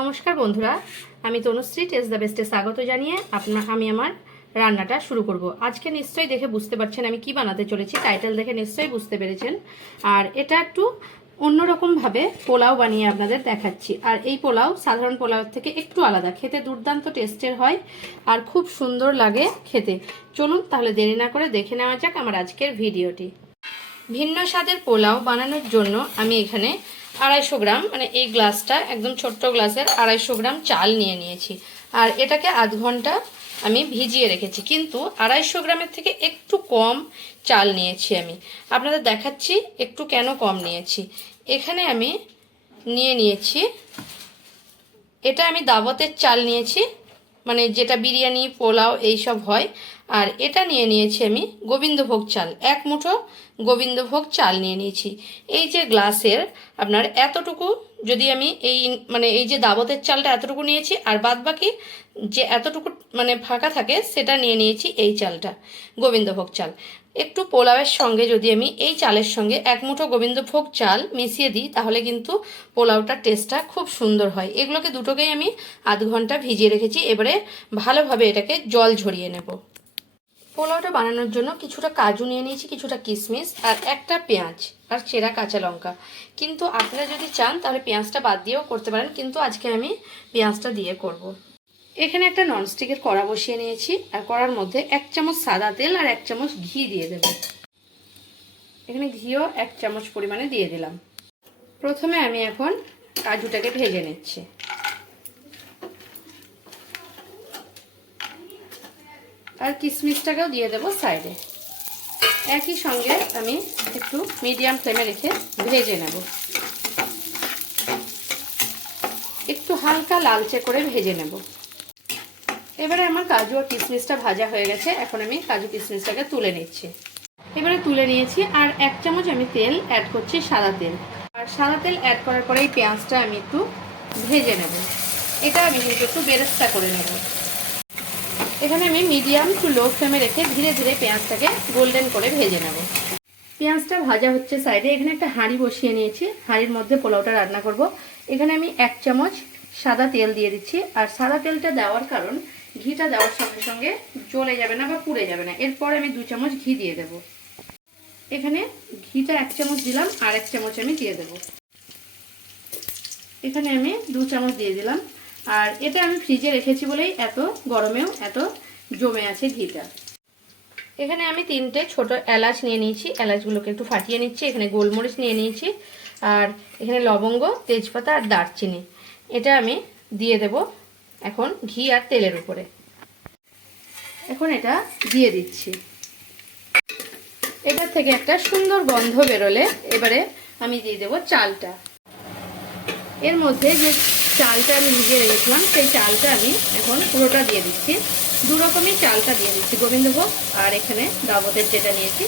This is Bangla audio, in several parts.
নমস্কার বন্ধুরা, আমি তনুশ্রী টেস্ট দ্য বেস্টে স্বাগত জানিয়ে আপনার আমি আমার রান্নাটা শুরু করব। আজকে নিশ্চয়ই দেখে বুঝতে পারছেন আমি কি বানাতে চলেছি টাইটেল দেখে নিশ্চয়ই বুঝতে পেরেছেন। আর এটা একটু অন্যরকমভাবে পোলাও বানিয়ে আপনাদের দেখাচ্ছি। আর এই পোলাও, সাধারণ পোলাওয়ের থেকে একটু আলাদা, খেতে দুর্দান্ত টেস্টের হয় আর খুব সুন্দর লাগে খেতে। চলুন তাহলে দেরি না করে দেখে নেওয়া যাক আমার আজকের ভিডিওটি। ভিন্ন স্বাদের পোলাও বানানোর জন্য আমি এখানে আড়াইশো গ্রাম মানে এই গ্লাসটা, একদম ছোট্ট গ্লাসের আড়াইশো গ্রাম চাল নিয়ে নিয়েছি। আর এটাকে আধ ঘণ্টা আমি ভিজিয়ে রেখেছি। কিন্তু আড়াইশো গ্রামের থেকে একটু কম চাল নিয়েছি আমি। আপনাদের দেখাচ্ছি একটু কেন কম নিয়েছি। এখানে আমি নিয়ে নিয়েছি, এটা আমি দাবতের চাল নিয়েছি মানে যেটা বিরিয়ানি, পোলাও এইসব হয়। আর এটা নিয়ে নিয়েছি আমি গোবিন্দভোগ চাল। এক মুঠো গোবিন্দভোগ চাল নিয়ে নিয়েছি। এই যে গ্লাসের আপনার এতটুকু যদি আমি এই মানে এই যে দাবতের চালটা এতটুকু নিয়েছি আর বাদ বাকি যে এতটুকু মানে ফাঁকা থাকে সেটা নিয়ে নিয়েছি এই চালটা, গোবিন্দভোগ চাল। একটু পোলাওয়ের সঙ্গে যদি আমি এই চালের সঙ্গে এক মুঠো গোবিন্দভোগ চাল মিশিয়ে দিই, তাহলে কিন্তু পোলাওটার টেস্টটা খুব সুন্দর হয়। এগুলোকে দুটোকেই আমি আধ ঘণ্টা ভিজিয়ে রেখেছি। এবারে ভালোভাবে এটাকে জল ঝরিয়ে নেব। পোলাওটা বানানোর জন্য কিছুটা কাজু নিয়ে নিয়েছি, কিছুটা কিশমিশ আর একটা পেঁয়াজ আর চেরা কাঁচা লঙ্কা। কিন্তু আপনারা যদি চান তাহলে পেঁয়াজটা বাদ দিয়েও করতে পারেন, কিন্তু আজকে আমি পেঁয়াজটা দিয়ে করব। এখানে একটা ননস্টিকের কড়া বসিয়ে নিয়েছি আর কড়ার মধ্যে এক চামচ সাদা তেল আর এক চামচ ঘি দিয়ে দেব। এখানে ঘিও এক চামচ পরিমাণে দিয়ে দিলাম। প্রথমে আমি এখন কাজুটাকে ভেজে নিচ্ছি। আর কিশমিশটাকেও দিয়ে দেবো সাইডে। একই সঙ্গে আমি একটু মিডিয়াম ফ্লেমে রেখে ভেজে নেব। একটু হালকা লালচে করে ভেজে নেব। এবারে আমার কাজু আর কিশমিশটা ভাজা হয়ে গেছে, এখন আমি কাজু কিশমিশটাকে তুলে নিচ্ছি। এবারে তুলে নিয়েছি, আর এক চামচ আমি তেল অ্যাড করছি সাদা তেল। আর সাদা তেল অ্যাড করার পরে এই পেঁয়াজটা আমি একটু ভেজে নেব। এটা আমি কিন্তু একটু বেরেস্তা করে নেব। এখানে আমি মিডিয়াম টু লো ফ্লেমে রেখে ধীরে ধীরে পেঁয়াজটাকে গোল্ডেন করে ভেজে নেব। পেঁয়াজটা ভাজা হচ্ছে সাইডে এখানে একটা হাঁড়ি বসিয়ে নিয়েছি। হাঁড়ির মধ্যে পোলাওটা রান্না করব। এখানে আমি এক চামচ সাদা তেল দিয়ে দিচ্ছি। আর সাদা তেলটা দেওয়ার কারণ, ঘিটা দেওয়ার সঙ্গে সঙ্গে জ্বলে যাবে না বা পুড়ে যাবে না। এরপর আমি দু চামচ ঘি দিয়ে দেব। এখানে ঘিটা এক চামচ দিলাম আর এক চামচ আমি দিয়ে দেব। এখানে আমি দু চামচ দিয়ে দিলাম আর এটা আমি ফ্রিজে রেখেছি বলেই এত গরমেও এত জমে আছে ঘিটা। এখানে আমি তিনটে ছোট এলাচ নিয়ে নিয়েছি। এলাচগুলোকে একটু ফাটিয়ে নিচ্ছি। এখানে গোলমরিচ নিয়ে নিয়েছি। আর এখানে লবঙ্গ তেজপাতা আর দারচিনি। এটা আমি দিয়ে দেব এখন ঘি আর তেলের উপরে। এখন এটা দিয়ে দিচ্ছি। এবার থেকে একটা সুন্দর গন্ধ বেরোলে এবারে আমি দিয়ে দেব চালটা। এর মধ্যে যে চালটা আমি ভিজিয়ে রেখেছিলাম, সেই চালটা আমি এখন পুরোটা দিয়ে দিচ্ছি। দু রকমই চালটা দিয়ে দিচ্ছি, গোবিন্দভোগ আর এখানে দাবতের যেটা নিয়েছি,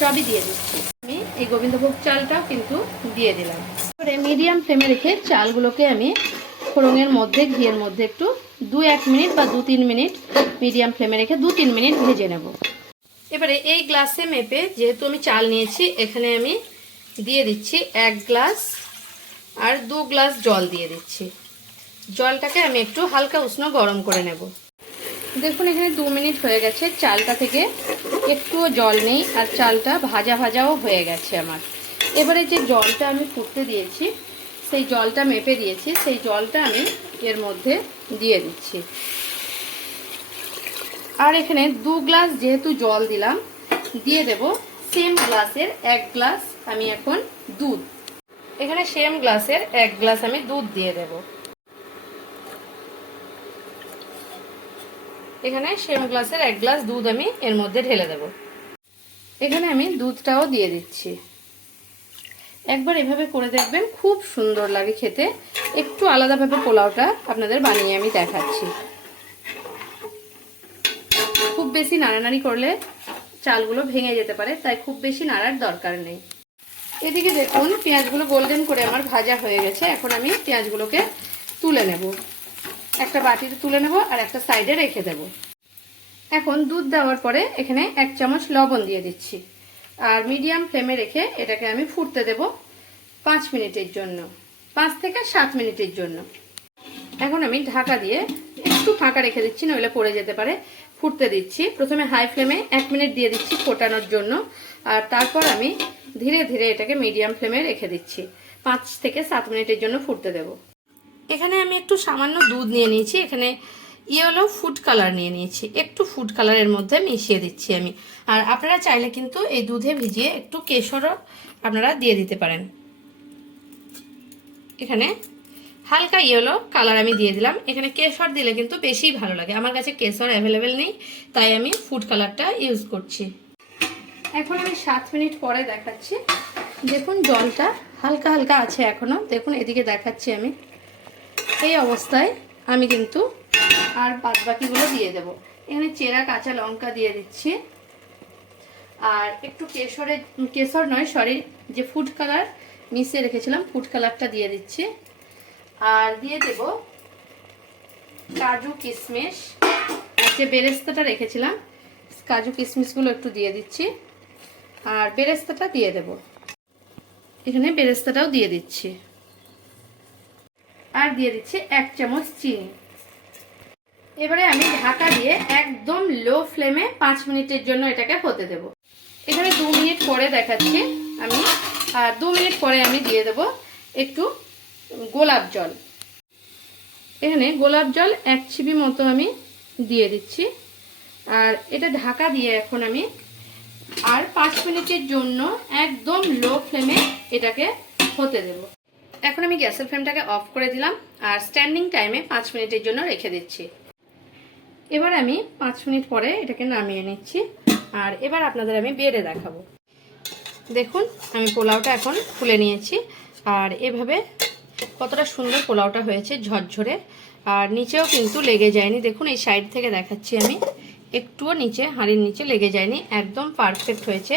সবই দিয়ে দিচ্ছি। আমি এই গোবিন্দভোগ চালটাও কিন্তু দিয়ে দিলাম। এবারে মিডিয়াম ফ্লেমে রেখে চালগুলোকে আমি ফোড়নের মধ্যে, ঘিয়ের মধ্যে একটু দু এক মিনিট বা দু তিন মিনিট মিডিয়াম ফ্লেমে রেখে দু তিন মিনিট ভেজে নেব। এবারে এই গ্লাসে মেপে যেহেতু আমি চাল নিয়েছি, এখানে আমি দিয়ে দিচ্ছি এক গ্লাস আর দু গ্লাস জল দিয়ে দিচ্ছি। জলটাকে আমি একটু হালকা উষ্ণ গরম করে নেব। দেখুন, এখানে দু মিনিট হয়ে গেছে। চালটা থেকে একটুও জল নেই আর চালটা ভাজা ভাজাও হয়ে গেছে আমার। এবারে যে জলটা আমি ফুটতে দিয়েছি, সেই জলটা মেপে দিয়েছি। সেই জলটা আমি এর মধ্যে দিয়ে দিচ্ছি। আর এখানে দু গ্লাস যেহেতু জল দিলাম, দিয়ে দেব সেম গ্লাসের এক গ্লাস আমি এখন দুধ। এখানে সেম গ্লাসের এক গ্লাস আমি দুধ দিয়ে দেব। এখানে সেম গ্লাসের এক গ্লাস দুধ আমি এর মধ্যে ঢেলে দেব। এখানে আমি দুধটাও দিয়ে দিচ্ছি। একবার এভাবে করে দেখবেন খুব সুন্দর লাগে খেতে। একটু আলাদাভাবে পোলাওটা আপনাদের বানিয়ে আমি দেখাচ্ছি। খুব বেশি নাড়ানাড়ি করলে চালগুলো ভেঙে যেতে পারে, তাই খুব বেশি নাড়ার দরকার নেই। এদিকে দেখুন, পেঁয়াজগুলো গোল্ডেন করে আমার ভাজা হয়ে গেছে। এখন আমি পেঁয়াজগুলোকে তুলে নেব। একটা বাটিতে তুলে নেব আর একটা সাইডে রেখে দেব। এখন দুধ দেওয়ার পরে এখানে এক চামচ লবণ দিয়ে দিচ্ছি। আর মিডিয়াম ফ্লেমে রেখে এটাকে আমি ফুটতে দেব পাঁচ মিনিটের জন্য, পাঁচ থেকে সাত মিনিটের জন্য। এখন আমি ঢাকা দিয়ে একটু ফাঁকা রেখে দিচ্ছি, নইলে পড়ে যেতে পারে। ফুটতে দিচ্ছি। প্রথমে হাই ফ্লেমে এক মিনিট দিয়ে দিচ্ছি ফোটানোর জন্য। আর তারপর আমি ধীরে ধীরে এটাকে মিডিয়াম ফ্লেমে রেখে দিচ্ছি। পাঁচ থেকে সাত মিনিটের জন্য ফুটতে দেব। এখানে আমি একটু সামান্য দুধ নিয়ে নিয়েছি। এখানে ইয়েলো ফুড কালার নিয়ে নিয়েছি। একটু ফুড কালারের মধ্যে মিশিয়ে দিচ্ছি আমি। আর আপনারা চাইলে কিন্তু এই দুধে ভিজিয়ে একটু কেশরও আপনারা দিয়ে দিতে পারেন। এখানে হালকা ইয়েলো কালার আমি দিয়ে দিলাম। এখানে কেশর দিলে কিন্তু বেশি ভালো লাগে। আমার কাছে কেশর অ্যাভেলেবেল নেই, তাই আমি ফুড কালারটা ইউজ করছি। এখন আমি সাত মিনিট পরে দেখাচ্ছি। দেখুন জলটা হালকা হালকা আছে এখনও। দেখুন, এদিকে দেখাচ্ছি আমি। এই অবস্থায় আমি কিন্তু আর বাদ বাকিগুলো দিয়ে দেব। এখানে চেরা, কাঁচা লঙ্কা দিয়ে দিচ্ছি। আর একটু কেশরের কেশর নয় সরি যে ফুড কালার মিশিয়ে রেখেছিলাম ফুড কালারটা দিয়ে দিচ্ছি। আর দিয়ে দেব কাজু কিশমিশ। যে বেরেস্তাটা রেখেছিলাম, কাজু কিশমিশগুলো একটু দিয়ে দিচ্ছি। আর বেরেস্তাটা দিয়ে দেব। এখানে বেরেস্তাটাও দিয়ে দিচ্ছি। দিয়ে দিচ্ছি এক চামচ চিনি। এবারে আমি ঢাকা দিয়ে একদম লো ফ্লেমে পাঁচ মিনিটের জন্য এটাকে হতে দেব। এখানে দু মিনিট পরে দেখাচ্ছি আমি, আর দু মিনিট পরে আমি দিয়ে দেব একটু গোলাপ জল। এখানে গোলাপ জল এক ছিপি মতো আমি দিয়ে দিচ্ছি। আর এটা ঢাকা দিয়ে এখন আমি, আর পাঁচ মিনিটের জন্য একদম লো ফ্লেমে এটাকে হতে দেব। এখন আমি গ্যাসের ফ্লেমটাকে অফ করে দিলাম আর স্ট্যান্ডিং টাইমে পাঁচ মিনিটের জন্য রেখে দিচ্ছি। এবার আমি পাঁচ মিনিট পরে এটাকে নামিয়ে নিচ্ছি আর এবার আপনাদের আমি বেড়ে দেখাবো। দেখুন, আমি পোলাওটা এখন খুলে নিয়েছি আর এভাবে কতটা সুন্দর পোলাওটা হয়েছে ঝরঝরে আর নিচেও কিন্তু লেগে যায়নি। দেখুন, এই সাইড থেকে দেখাচ্ছি আমি। একটুও নিচে, হাঁড়ির নিচে লেগে যায়নি। একদম পারফেক্ট হয়েছে।